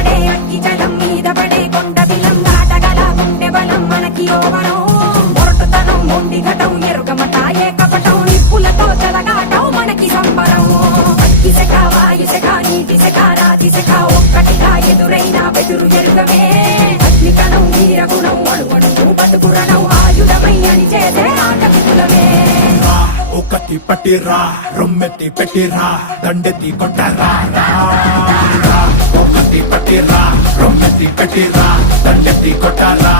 పడే అగ్గి జలం మీద పడే కొండ బిలం దాటగల గుండె బలం మనకి ఓవరం మొరటుతనం మొండి ఘటం ఎరుగమట ఏకపటం నిప్పులతో చెలగాటం మనకి సంబరం అగ్గి శక వాయు శక నీటి శక రాతి శక ఒక్కటిగా ఎదురైన బెదురు ఎరుగమే అగ్నికణం వీరగుణం అణువణువు బతుకురణం ఆయుధమై అని చేసే ఆటవికులమే ఒకటి పట్టిరా రొమ్మెత్తి పెట్టిరా దండెత్తి కొట్టరా ఒకటి పట్టిరా రొమ్మెత్తి పెట్టిరా దండెత్తి కొట్టరా